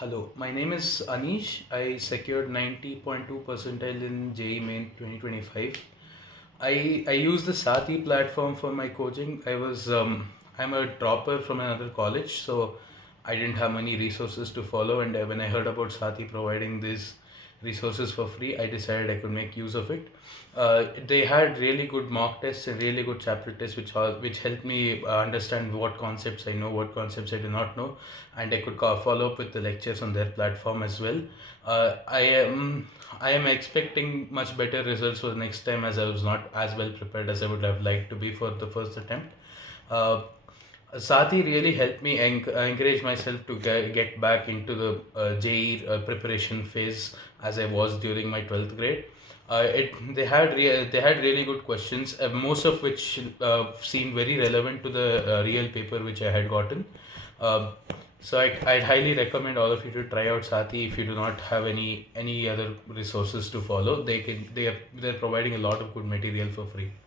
Hello, my name is Anish. I secured 90.2 percentile in JEE Main 2025. I use the SATHEE platform for my coaching. I'm a dropper from another college, so I didn't have many resources to follow. And when I heard about SATHEE providing these resources for free, I decided I could make use of it. They had really good mock tests and really good chapter tests, which helped me understand what concepts I know, what concepts I do not know, and I could follow up with the lectures on their platform as well. Uh, I am I am expecting much better results for the next time, as I was not as well prepared as I would have liked to be for the first attempt. Uh, Sati really helped me encourage myself to get back into the JEE preparation phase as I was during my 12th grade. They had really good questions, most of which seemed very relevant to the real paper which I had gotten. Uh, I'd highly recommend all of you to try out Sati if you do not have any other resources to follow. They're providing a lot of good material for free.